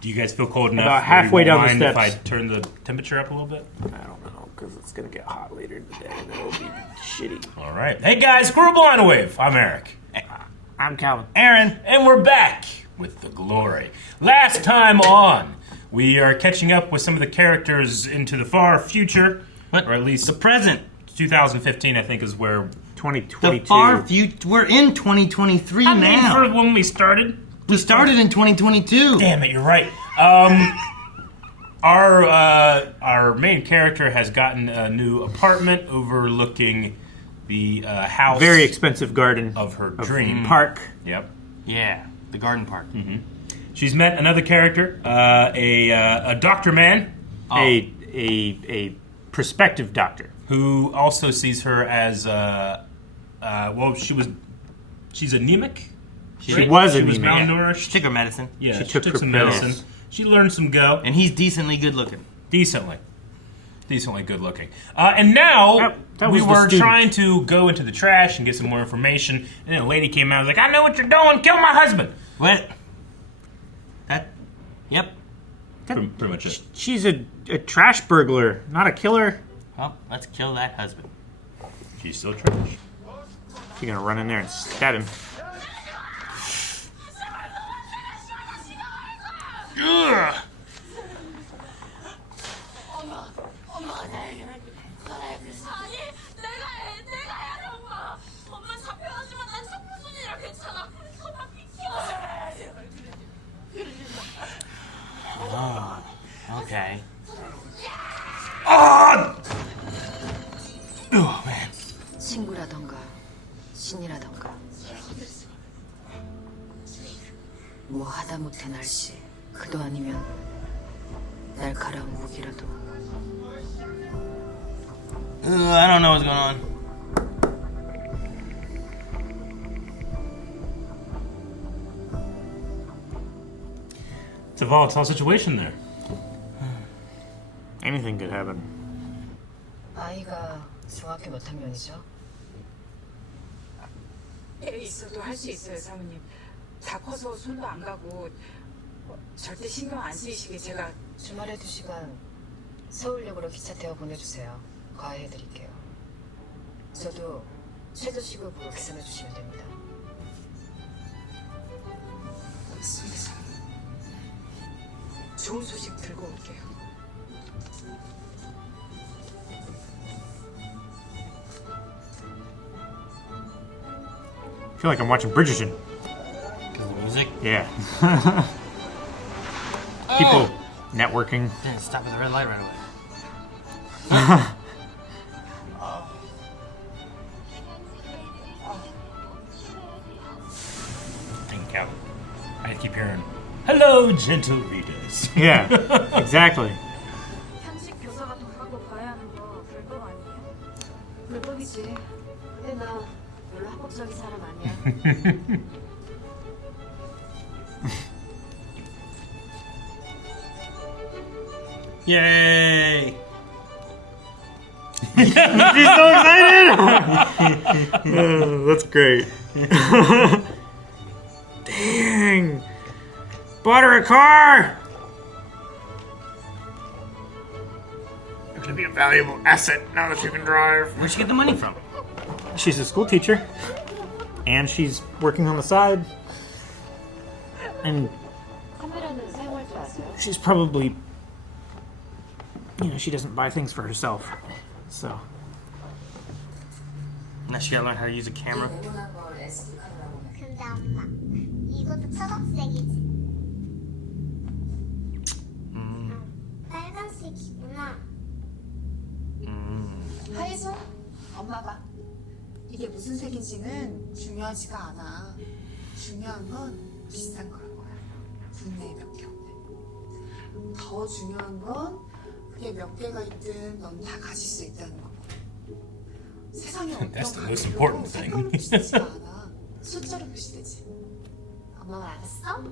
Do you guys feel cold enough? About halfway down the steps. If I turn the temperature up a little bit? I don't know, because it's going to get hot later in the day, and it'll be shitty. All right. Hey, guys, Colorblind Wave. I'm Eric. I'm Calvin. Aaron. And we're back with the glory. Last time on, we are catching up with some of the characters into the far future. What? Or at least the present. 2015, I think, is where... 2022. The far future. We're in 2023 now. I mean, for when we started. We started in 2022. Damn it, you're right. Our main character has gotten a new apartment overlooking the house. Very expensive garden. Of her dream. Park. Yep. Yeah, the garden park. Mm-hmm. She's met another character, a doctor man. Oh. A prospective doctor. Who also sees her as, she's anemic. She was malnourished. She took her medicine. Yeah, she took some pills. medicine. She learned some go. And he's decently good looking. Decently good looking. And now, that we was were trying to go into the trash and get some more information. And then a lady came out and was like, I know what you're doing. Kill my husband. What? Yep. Pretty much it. She's a trash burglar, not a killer. Well, let's kill that husband. She's still trash. She's gonna run in there and stab him. Ugh. Oh, okay. Oh, man. 친구라던가 신이라던가 뭐 하다못해 날씨 그도 아니면 날카로운 무기라도 I don't know what's going on. It's a volatile situation there. Anything could happen. 아이가 중학교 몇 학년이죠? 애 있어도 할 수 있어요, 사모님. 다 커서 손도 안 가고 절대 신경 안 쓰이시게 제가 주말에 2시간 서울역으로 기차 태워 보내주세요. 과외해드릴게요. 저도 최저 시급으로 계산해주시면 됩니다. 알겠습니다. 좋은 소식 들고 올게요. I feel like I'm watching Bridgerton. Music? Yeah. People networking. Didn't stop at the red light right away. Thank you. I keep hearing, hello, gentle readers. Yeah, exactly. 현직 교사 같은 거 하고 봐야 하는 거 불법 아니에요? 불법이지. 근데 나 별로 합법적인 사람 아니야. Yay! She's so excited! That's great. Dang! Bought her a car! You're gonna be a valuable asset now that you can drive. Where'd she get the money from? She's a school teacher. And she's working on the side. And 카메라는 사용할 줄 아세요? she's probably... she doesn't buy things for herself. So... Now she gotta learn how to use a camera. 근데 엄마, 이것도 초록색이지? 빨간색이구나. 하이소? 엄마 봐. 이게 무슨 색인지는 중요하지가 않아. 중요한 건 비싼 걸 거야. 국내에 몇 개 없는. 더 중요한 건 그게 몇 개가 있든 넌 다 가질 수 있다는 거. 세상에 어떤 That's the most 가격도 important thing. 색깔로 표시되지가 않아. 숫자로 표시되지. 엄마가 알았어?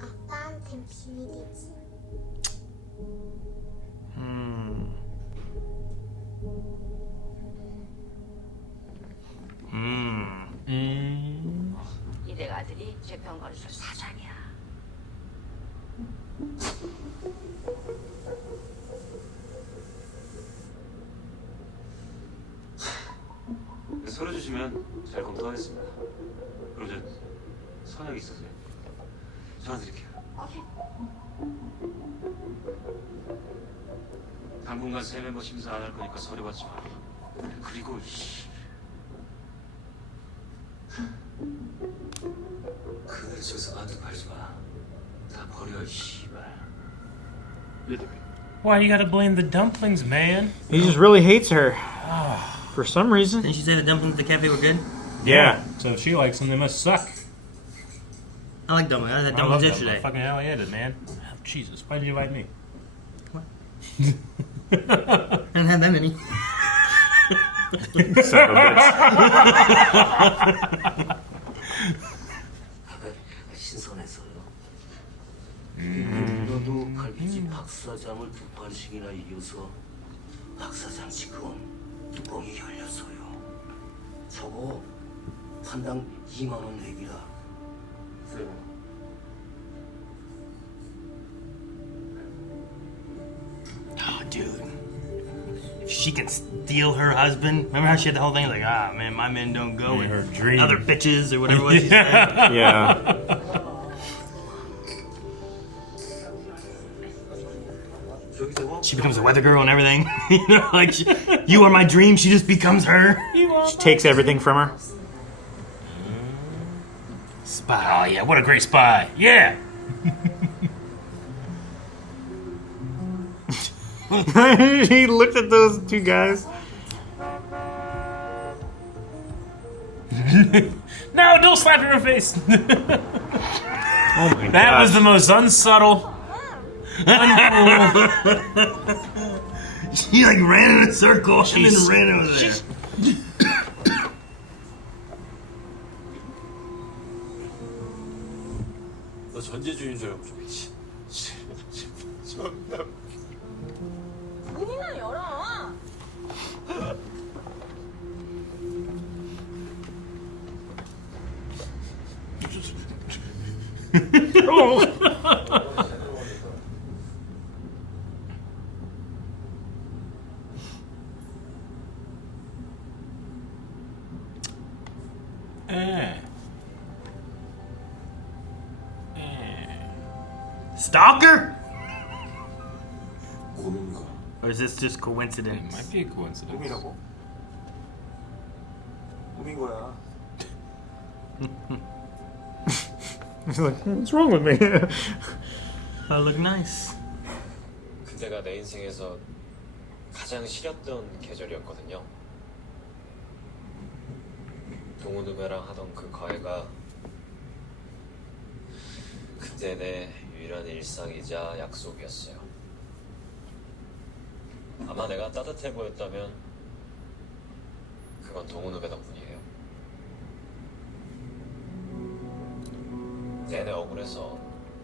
아빠한텐 비밀이지. 이댁 아들이 재평 건설 사장이야. 주시면 잘 검토하겠습니다. 그럼 저 서약 있으세요? 전화 드릴게요. 당분간 새 멤버 심사 안 할 거니까 서류 받지 마. 그리고 그늘 저기서 나한테 팔지 마. 다 버려 씨발. Why you gotta blame the dumplings, man? He just really hates her. For some reason. Didn't she say the dumplings at the cafe were good? Yeah. So if she likes them, they must suck. I like dumplings. I had I dumplings love yesterday. them. Fucking hell yeah, did, man. Jesus, why did you invite me? I didn't have that many. Son of a bitch. 신선해서요. 너도 갈비집 박사장을 2판씩이나 이겨서 박사장 지금 뚜껑이 열렸어요. 저거 판당 2만 원 내기라. Oh, dude. If she can steal her husband, remember how she had the whole thing like, ah, man, my men don't go Yeah, with her dream. other bitches or whatever it was she said. Yeah. She becomes a weather girl and everything. You know, like, you are my dream, she just becomes her. She takes everything from her. Spy. Oh yeah, what a great spy. Yeah. He looked at those two guys. No, don't slap her in her face. Oh my That gosh. was the most unsubtle. She like ran in a circle and then ran over there. 너 전재주의인 줄 알고 좀 미치. 존나. 문이나 열어. Stalker? 고민가. Or is this just coincidence? Might be a coincidence. 고민하고. 고민 거야. He's like, what's wrong with me? I look nice. 그때가 내 인생에서 가장 싫었던 계절이었거든요. 동훈 후배랑 하던 그 과외가 그때 내 유일한 일상이자 약속이었어요. 아마 내가 따뜻해 보였다면 그건 동훈 후배 덕분이에요. 내내 억울해서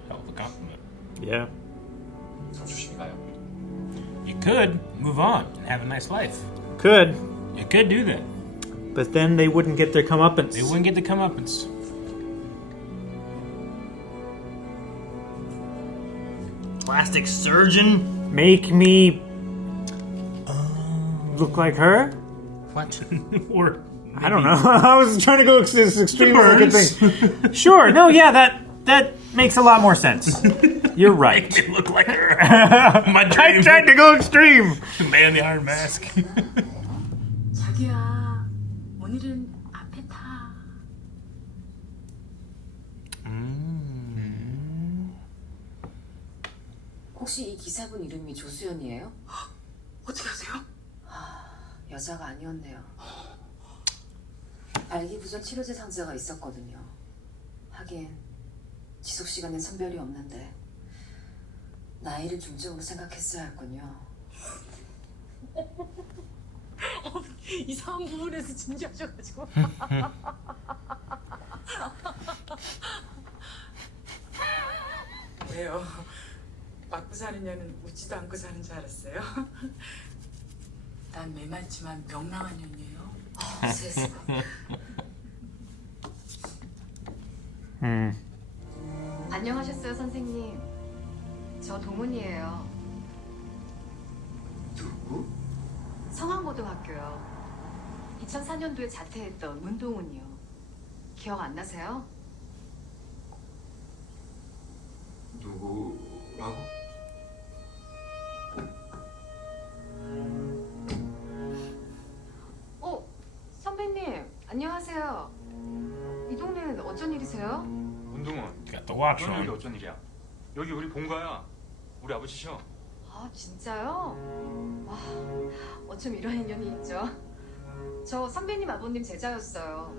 Hell of a compliment. Yeah. 좀 조심히 가요. You could move on and have a nice life. Could. You could do that. But then they wouldn't get their comeuppance. They wouldn't get the comeuppance. Plastic surgeon? Make me look like her? What? Or I don't know. I was trying to go as extreme as I could think. Sure. No, yeah, that makes a lot more sense. You're right. they look like her. My I dream. tried to go extreme. Man in the Iron Mask. 자기야, 오늘은 앞에 타. 혹시 이 기사분 이름이 조수연이에요? 어떻게 아세요? 여자가 아니었네요. 발기부전 치료제 상자가 있었거든요. 하긴 지속 시간엔 선별이 없는데 나이를 중점으로 생각했어야 했군요. 이상한 부분에서 진지하셔가지고. 왜요? 맞고 사는 년은 웃지도 않고 사는 줄 알았어요? 난 매맞지만 명랑한 년이에요. 세상에. 안녕하셨어요, 선생님. 저 동훈이에요. 누구? 성황고등학교요. 2004년도에 자퇴했던 문동훈이요. 기억 안 나세요? 누구라고? 선배님, 안녕하세요. 이 동네는 어쩐 일이세요? 운동원. Got the watch 넌 여기 on. 어쩐 일이야? 여기 우리 본가야. 우리 아버지셔. 아, 진짜요? 와, 어쩜 이런 인연이 있죠? 저 선배님 아버님 제자였어요.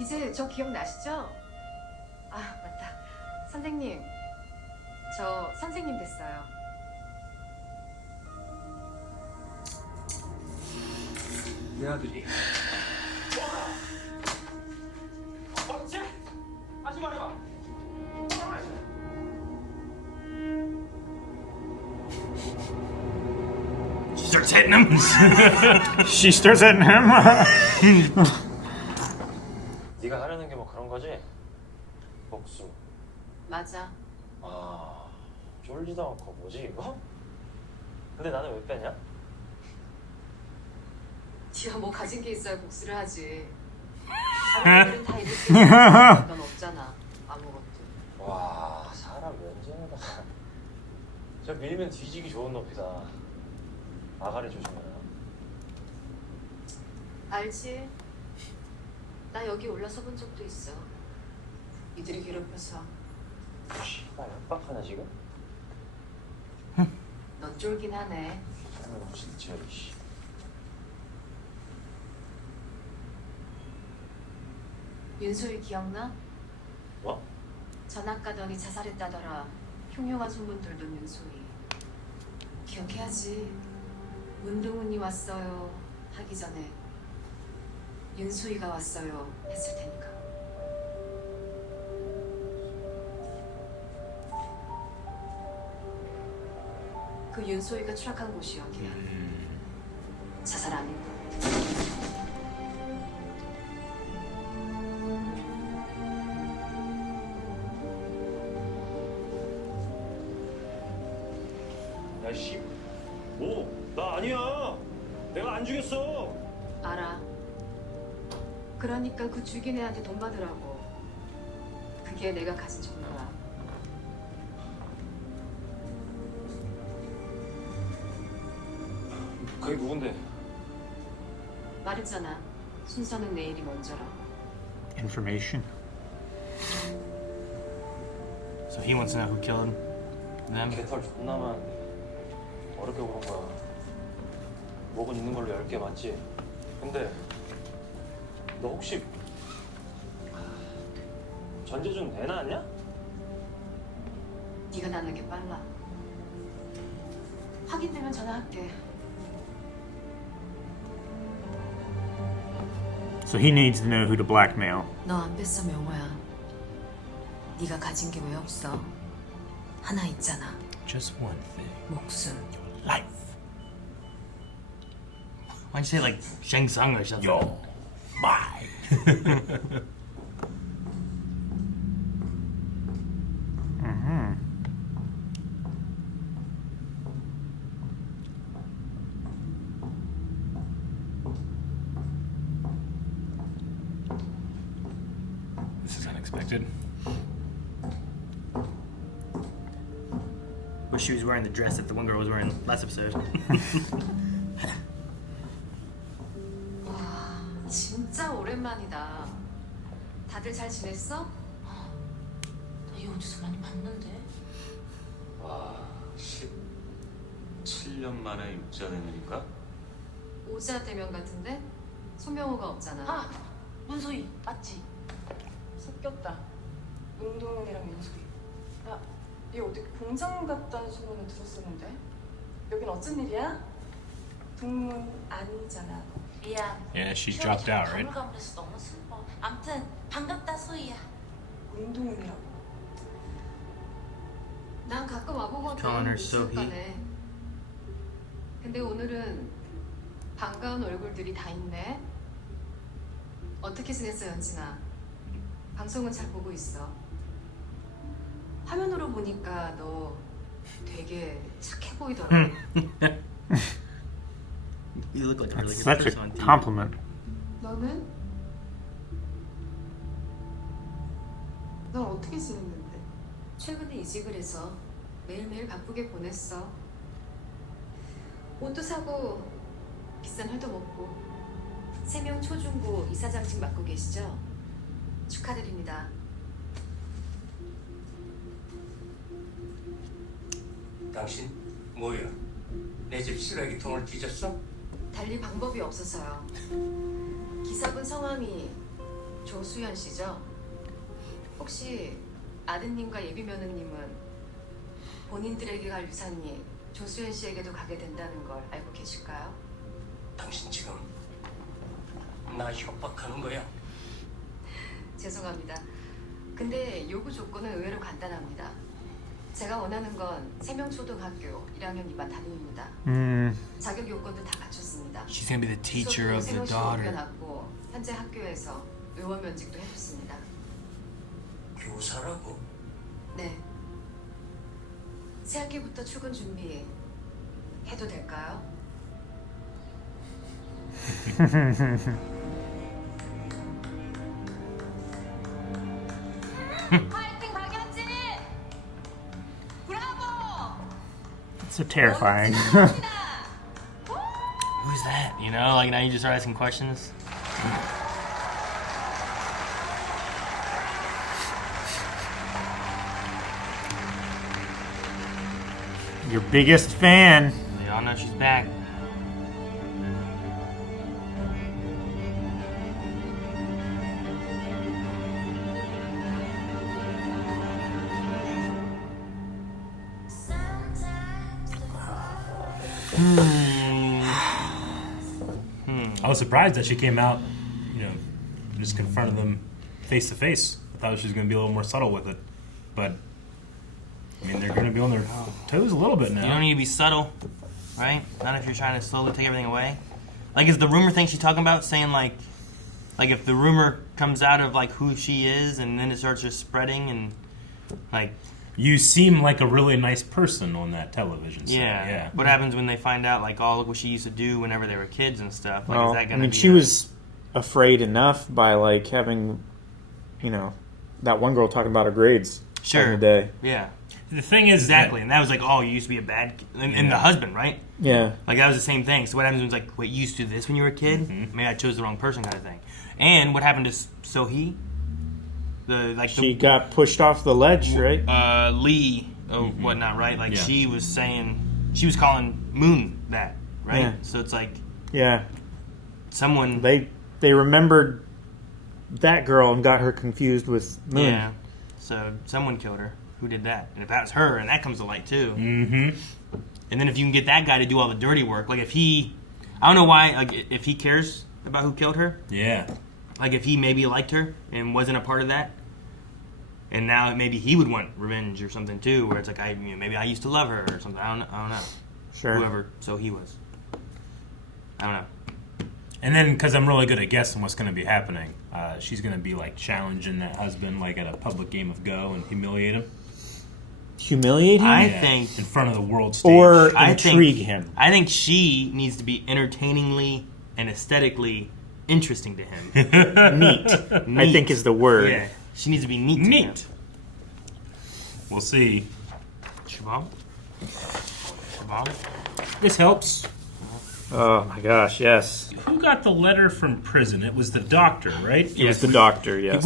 이제 저 기억나시죠? 아, 맞다. 선생님, 저 선생님 됐어요. 내 아들이. She starts hitting him. She starts hitting him. 네가 하려는 게 뭐 그런 거지? 복수. 맞아. 아, 쫄지도 않고 뭐지 이거? 근데 나는 왜 빼냐? 네가 뭐 가진 게 있어야 복수를 하지. 다른 애들은 다 이렇게 넌 없잖아. 아무것도. 와, 사람 면전에다. 저 밀면 뒤지기 좋은 놈이다. 아가리 조심해라. 알지? 나 여기 올라서 본 적도 있어. 이들이 괴롭혀서. 씨발 협박하나 지금? 넌 쫄긴 하네. 진짜 씨. 윤소희 기억나? 뭐? 전학 가더니 자살했다더라. 흉흉한 소문 돌던 윤소희. 기억해야지. 문동훈이 왔어요 하기 전에 윤소희가 왔어요 했을 테니까. 그 윤소희가 추락한 곳이 여기야. 자살 안 했고. 야 씨. 뭐? 나 아니야. 내가 안 죽였어. 알아. 그러니까 그 죽인 애한테 돈 받으라고. 그게 내가 가진 정보야. 그게 누군데? 말했잖아. 순서는 내일이 먼저라고. Information. So he wants to know who killed them. 개털 존나 많은데 어렵게 고른 거야. 목은 있는 걸로 10개 맞지? 근데 너 혹시 전재준 애 낳았냐? 네가 나는 게 빨라. 확인되면 전화할게. So he needs to know who to blackmail. 너 안 뺐어, 명호야. 네가 가진 게 왜 없어? 하나 있잖아. Just one thing. 목숨. Life. Why'd you say like Shang Tsung or something? Yo. Bye. This is unexpected. Wish she was wearing the dress that the one girl was wearing last episode. 와, 진짜 오랜만이다. 다들 잘 지냈어? 나 얘 어디서 많이 봤는데? 와, 17년 만에 육자 대면인가? 오자 대면 같은데? 손명호가 없잖아. 아! 문소희 맞지? 섞였다. 문동훈이랑 윤소희. 야, 얘 어디 공장 갔다는 소문을 들었었는데? 여긴 어쩐 일이야? 동문 아니잖아. 미안. Yeah, she dropped out, right? 가물가물해서 너무 슬퍼. 암튼 반갑다 소희야. 문동훈이라고. 난 가끔 와보거든. Calling her Sohi. 미술관에. 근데 오늘은 반가운 얼굴들이 다 있네. 어떻게 지냈어, 연진아? 방송은 잘 보고 있어. 화면으로 보니까 너 되게 착해 보이더라고. You look like a really That's good such a person on TV. compliment. 너는? 넌 어떻게 지냈는데? 최근에 이직을 해서 매일매일 바쁘게 보냈어. 옷도 사고 비싼 회도 먹고 3명 초중고 이사장직 맡고 계시죠? 축하드립니다. 당신 뭐야? 내 집 쓰레기통을 뒤졌어? 달리 방법이 없어서요. 기사분 성함이 조수연 씨죠? 혹시 아드님과 예비 며느님은 본인들에게 갈 유산이 조수연 씨에게도 가게 된다는 걸 알고 계실까요? 당신 지금 나 협박하는 거야? 죄송합니다. 근데 요구 조건은 의외로 간단합니다. 제가 원하는 건 3명 초등학교 1학년 2반 담임입니다. 자격 요건도 다 갖췄습니다. She's gonna be the teacher of the daughter. 고 현재 학교에서 의원 면직도 해줬습니다. 교사라고? 네. 새학기부터 출근 준비 해도 될까요? 파이팅 박연진! 브라보! So terrifying. Who's that? You know, like now you just start asking questions. Your biggest fan. They all know she's back. I was surprised that she came out, you know, and just confronted them face to face. I thought she was going to be a little more subtle with it, but I mean, they're going to be on their toes a little bit now. You don't need to be subtle, right? Not if you're trying to slowly take everything away. Like, is the rumor thing she's talking about saying like if the rumor comes out of like who she is and then it starts just spreading and like. You seem like a really nice person on that television set. Yeah. What happens when they find out like, oh, look what she used to do whenever they were kids and stuff? Like, Well, is that gonna I mean, be she was afraid enough by like having, you know, that one girl talking about her grades back in the day. Yeah. The thing is exactly, and that was like, oh, you used to be a bad kid. And the husband, right? Yeah. Like that was the same thing. So what happens when it's like, wait, you used to do this when you were a kid? Maybe I chose the wrong person, kind of thing. And what happened to Sohee? She got pushed off the ledge, right? Lee, whatnot, right? Like she was calling Moon that, right? Yeah. So it's like, yeah, someone they remembered that girl and got her confused with Moon. Yeah. So someone killed her. Who did that? And if that was her, and that comes to light too. Mm-hmm. And then if you can get that guy to do all the dirty work, like if he, I don't know why, like if he cares about who killed her. Yeah. Like if he maybe liked her and wasn't a part of that, and now maybe he would want revenge or something too, where it's like maybe I used to love her or something. I don't know. Sure. Whoever. So he was. I don't know. And then, because I'm really good at guessing what's going to be happening, she's going to be like challenging that husband like at a public game of Go and humiliate him. Humiliate him? I think in front of the world stage. Or intrigue him. I think she needs to be entertainingly and aesthetically interesting to him. Neat. I think is the word. Yeah. She needs to be neat. Neat. We'll see. Shabam? This helps. Oh my gosh, yes. Who got the letter from prison? It was the doctor, right? It was the doctor, yes.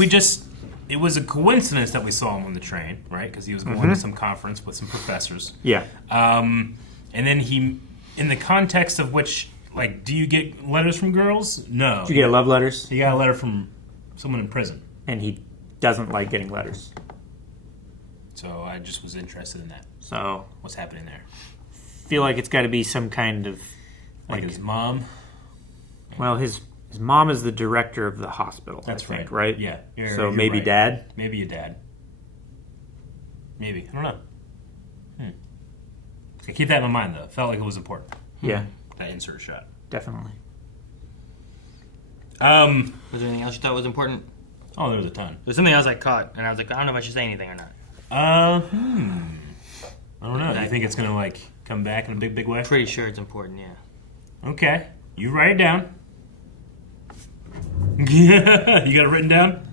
It was a coincidence that we saw him on the train, right? Because he was going to some conference with some professors. Yeah. And then he, in the context of which, like, do you get letters from girls? No. Did you get love letters? He got a letter from someone in prison. And he doesn't like getting letters. So I just was interested in that. So what's happening there? Feel like it's got to be some kind of like his mom. Well, his mom is the director of the hospital. That's I think, right? Yeah. So maybe right. dad. Maybe a dad. Maybe I don't know. I keep that in my mind though. Felt like it was important. Yeah. That insert shot. Definitely. Was there anything else you thought was important? Oh, there was a ton. There's something else I caught, and I was like, I don't know if I should say anything or not. I don't know. Do you think it's gonna like come back in a big way? Pretty sure it's important. Yeah. Okay. You write it down. Yeah, you got it written down?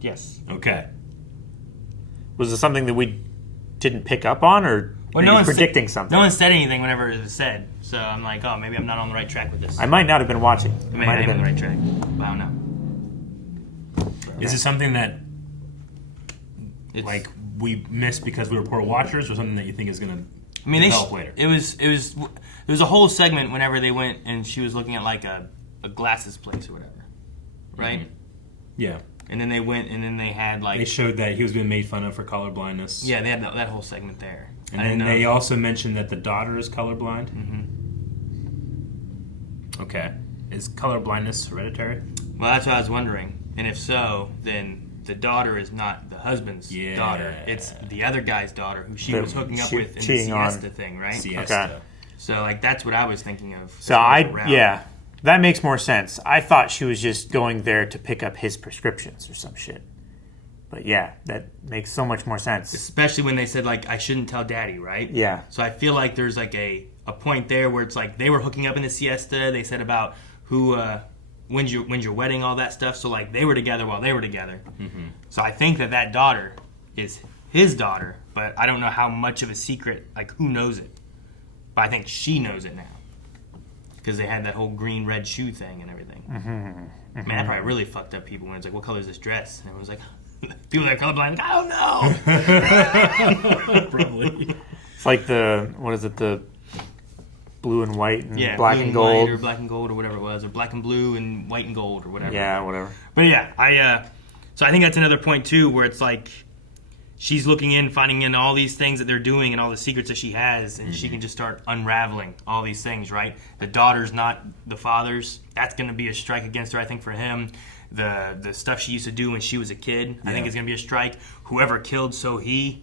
Yes. Okay. Was it something that we didn't pick up on, or Well, were you one's predicting something? No one said anything whenever it was said. So I'm like, oh, maybe I'm not on the right track with this. I might not have been watching. Maybe I am on the right track. But I don't know. Is it something that It's, like we missed because we were poor watchers, or something that you think is going to develop later? It was a whole segment whenever they went and she was looking at like a glasses place or whatever, right? Mhm. Yeah. And then they went and then they had like They showed that he was being made fun of for color blindness. yeah, they had that whole segment there. And then they also mentioned that the daughter is colorblind. Mm-hmm. Okay. Is color blindness hereditary? Well, that's what I was wondering. And if so, then the daughter is not the husband's daughter. It's the other guy's daughter who she was hooking up with in the siesta thing, right? Siesta. Okay. So like that's what I was thinking of. So that makes more sense. I thought she was just going there to pick up his prescriptions or some shit. But yeah, that makes so much more sense. Especially when they said like I shouldn't tell daddy, right? Yeah. So I feel like there's like a point there where it's like they were hooking up in the siesta. They said about who when's your wedding, all that stuff. So like they were together while they were together. Mm-hmm. So I think that daughter is his daughter, but I don't know how much of a secret, like who knows it. But I think she knows it now. Because they had that whole green-red shoe thing and everything. Mm-hmm. Mm-hmm. Man, that probably really fucked up people when it's like, what color is this dress? And everyone's like, people that are colorblind, like, I don't know. Probably. It's like the blue and white and black blue and gold. White or black and gold or whatever it was. Or black and blue and white and gold or whatever. Yeah, whatever. But yeah, so I think that's another point too where it's like, she's looking in, finding in all these things that they're doing and all the secrets that she has, and she can just start unraveling all these things, right? The daughter's not the father's. That's going to be a strike against her, I think, for him. The stuff she used to do when she was a kid, I think is going to be a strike. Whoever killed Sohee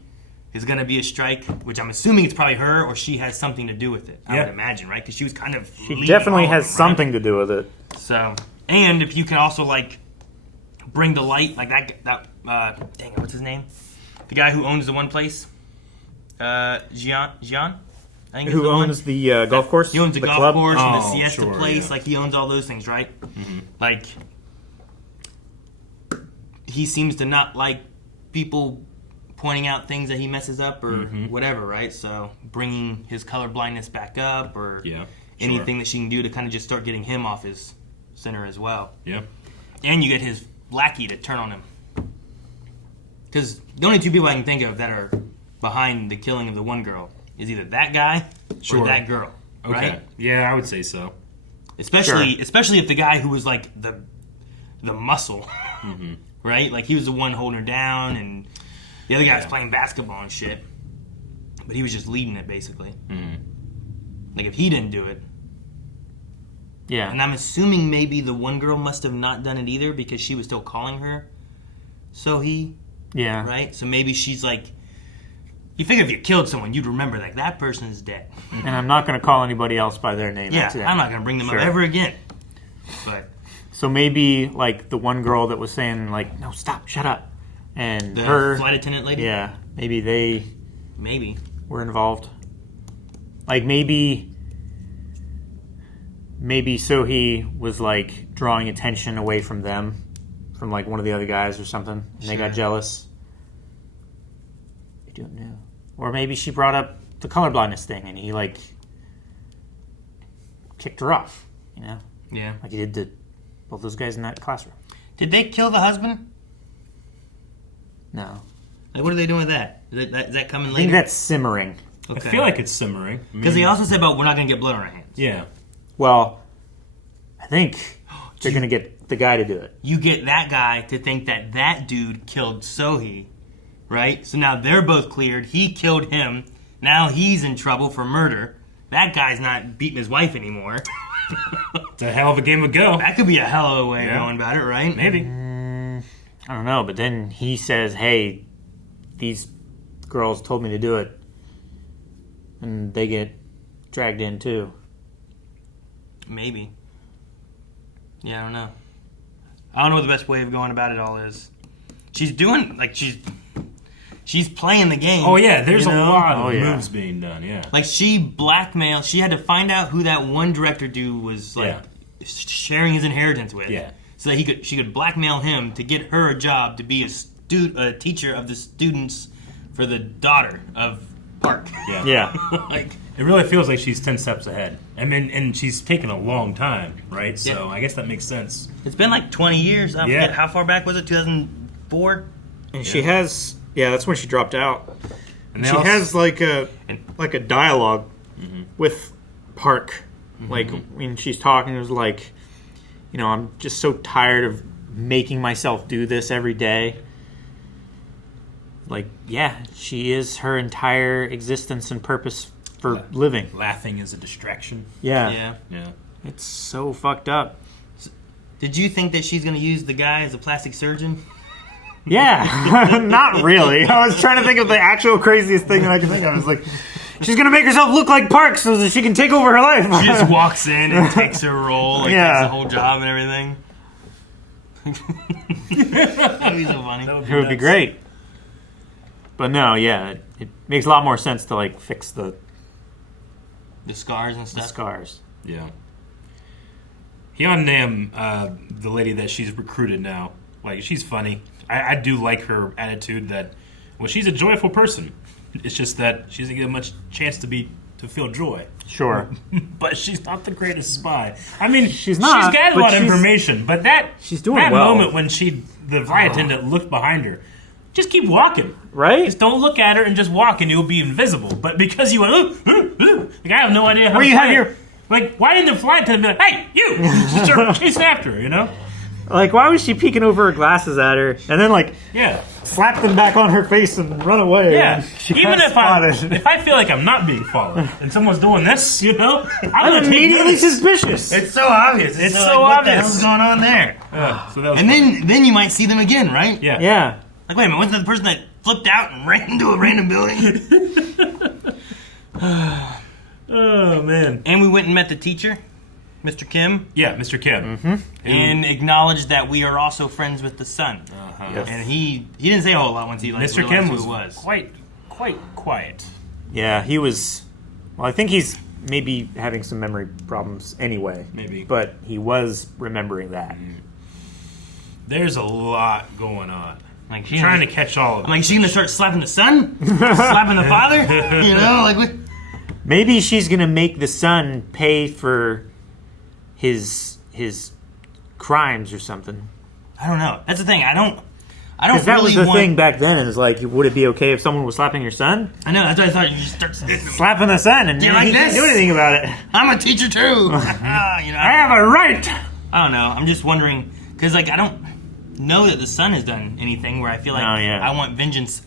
is going to be a strike, which I'm assuming it's probably her or she has something to do with it. I would imagine, right? Because she was kind of She definitely has something to do with it. So, and if you can also, like, bring the light, like dang it, what's his name? The guy who owns the one place, Gian, I think. Who owns the golf course? He owns the golf club? course and the Oh, siesta sure, place. yeah. Like he owns all those things, right? Mm-hmm. Like he seems to not like people pointing out things that he messes up or whatever, right? So bringing his color blindness back up or anything that she can do to kind of just start getting him off his center as well. Yeah. And you get his lackey to turn on him. Because the only two people I can think of that are behind the killing of the one girl is either that guy or that girl, right? Yeah, I would say so. Especially if the guy who was like the muscle, right? Like he was the one holding her down, and the other guy was playing basketball and shit. But he was just leading it basically. Like if he didn't do it, and I'm assuming maybe the one girl must have not done it either because she was still calling her Sohee. Yeah. Right? So maybe she's like, you figure if you killed someone, you'd remember, like, that person is dead. And I'm not going to call anybody else by their name. Yeah, I'm not going to bring them up ever again. But so maybe, like, the one girl that was saying, like, no, stop, shut up. And the her flight attendant lady? Yeah. Maybe they were involved. Like, maybe Sohee was, like, drawing attention away from them. From like one of the other guys or something, and they got jealous. I don't know. Or maybe she brought up the colorblindness thing, and he like kicked her off. You know? Yeah. Like he did to both those guys in that classroom. Did they kill the husband? No. Like, what are they doing with that? Is that coming later? I think that's simmering. Okay. I feel like it's simmering. Because he also said about we're not going to get blood on our hands. Yeah. Well, I think they're going to get the guy to do it. You get that guy to think that dude killed Sohee, right? So now they're both cleared. He killed him. Now he's in trouble for murder. That guy's not beating his wife anymore. It's a hell of a game of Go. That could be a hell of a way of going about it, right? Maybe. I don't know, but then he says, hey, these girls told me to do it. And they get dragged in too. Maybe. Yeah, I don't know. I don't know what the best way of going about it all is. She's she's playing the game. Oh yeah, there's you a know? lot of Oh, yeah. moves being done. Yeah. Like she blackmailed. She had to find out who that one director dude was, like sharing his inheritance with. Yeah. So that she could blackmail him to get her a job to be a teacher of the students for the daughter of Park. Yeah. Yeah. Like It really feels like she's 10 steps ahead. I mean, and she's taken a long time, right? So Yeah. I guess that makes sense. it's been like 20 years. I Yeah. forget how far back was it? 2004. And she has, that's when she dropped out. And She has like a dialogue with Park. Like when she's talking, it was like, I'm just so tired of making myself do this every day. Like, she is her entire existence and purpose for living. Laughing is a distraction. Yeah. Yeah. It's so fucked up. Did you think that she's gonna use the guy as a plastic surgeon? Yeah, not really. I was trying to think of the actual craziest thing that I could think of. I was like, she's gonna make herself look like Park so that she can take over her life. She just walks in and takes her role, like Yeah. takes the whole job and everything. That'd be so funny. It would be great. But no, it makes a lot more sense to like fix the scars and stuff. scars. Yeah. Hyun Nam, the lady that she's recruited now, like, she's funny. I do like her attitude that, well, she's a joyful person. It's just that she doesn't get much chance to feel joy. Sure. But she's not the greatest spy. I mean, She's not, She's got a but lot of she's- information, but she's doing that well. moment when the flight attendant looked behind her, just keep walking. Right? Just don't look at her and just walk, and you'll be invisible. But because you went, like, I have no idea how. Where to you have fly. your- Like, why didn't the flight attendant be like, hey, you! Just start chasing after her, you know? Like, why was she peeking over her glasses at her and then like Yeah. slap them back on her face and run away? Yeah. And she Even got spotted. if I feel like I'm not being followed and someone's doing this, I'm I'm gonna take immediately notice. suspicious. It's so obvious. It's like, so what the obvious. hell's going on there? So that was And fun. then you might see them again, right? Yeah. Yeah. Like, wait a minute, wasn't that the person that flipped out and ran into a random building? Oh, man. And we went and met the teacher, Mr. Kim, Yeah, Mr. Kim. and acknowledged that we are also friends with the son. Yes. And he didn't say a whole lot once he like Mr. realized Kim who was it was. quite quiet. Yeah, he was. Well, I think he's maybe having some memory problems anyway. Maybe. But he was remembering that. There's a lot going on. Like Trying to catch all of I'm it. like, she gonna start slapping the son, slapping the father, you know, like what? Maybe she's gonna make the son pay for his crimes or something. I don't know. That's the thing. I don't Because that really was the want. thing back then. Is like, would it be okay if someone was slapping your son? I know. That's why I thought you just start. Slapping the son, and Do you he like can't this? do anything about it. I'm a teacher too. You know, I have a right. I don't know. I'm just wondering because like I don't know that the son has done anything where I feel like Oh, yeah. I want vengeance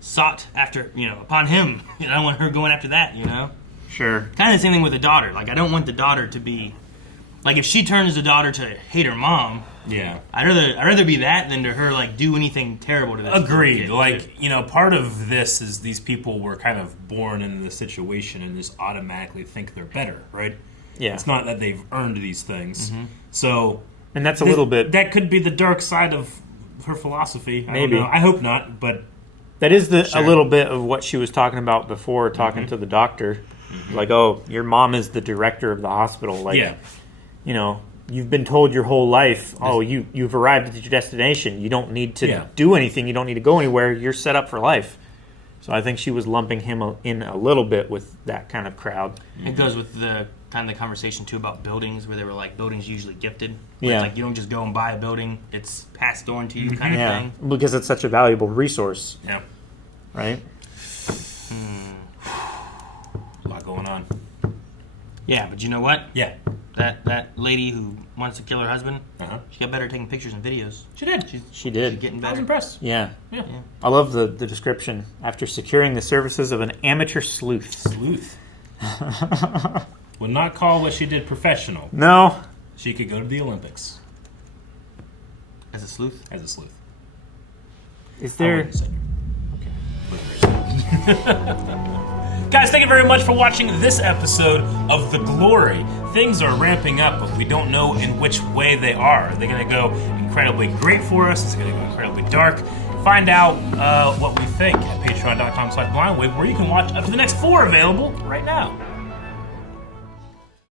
sought after upon him. I don't want her going after that. Sure. Kind of the same thing with the daughter. Like I don't want the daughter to be like if she turns the daughter to hate her mom. Yeah. I'd rather be that than to her like do anything terrible to this. Agreed. kid, Like, too. part of this is these people were kind of born into the situation and just automatically think they're better, right? Yeah. It's not that they've earned these things. So And that's a little bit. that could be the dark side of her philosophy. I Maybe. don't know. I hope not, but That is a Sure. little bit of what she was talking about before talking to the doctor. Like, oh, your mom is the director of the hospital. Like, yeah. You've been told your whole life, oh, you've arrived at your destination. You don't need to Yeah. do anything. You don't need to go anywhere. You're set up for life. So I think she was lumping him in a little bit with that kind of crowd. It goes with the kind of the conversation too about buildings, where they were like buildings usually gifted. Where Yeah. it's like you don't just go and buy a building; it's passed on to you, kind of Yeah, thing. because it's such a valuable resource, Yeah. right? A lot going on. Yeah, but you know what? Yeah. That lady who wants to kill her husband, Uh-huh. she got better at taking pictures and videos. She did. She's She did. getting I was better. impressed. Yeah. Yeah. I love the description. After securing the services of an amateur sleuth. Sleuth. Would not call what she did professional. No. She could go to the Olympics As a sleuth. as a sleuth. Is I there... wouldn't say. Guys, thank you very much for watching this episode of The Glory. Things are ramping up, but we don't know in which way they are. Are they going to go incredibly great for us? Is it going to go incredibly dark? Find out what we think at patreon.com/blindwave, where you can watch up to the next 4 available right now.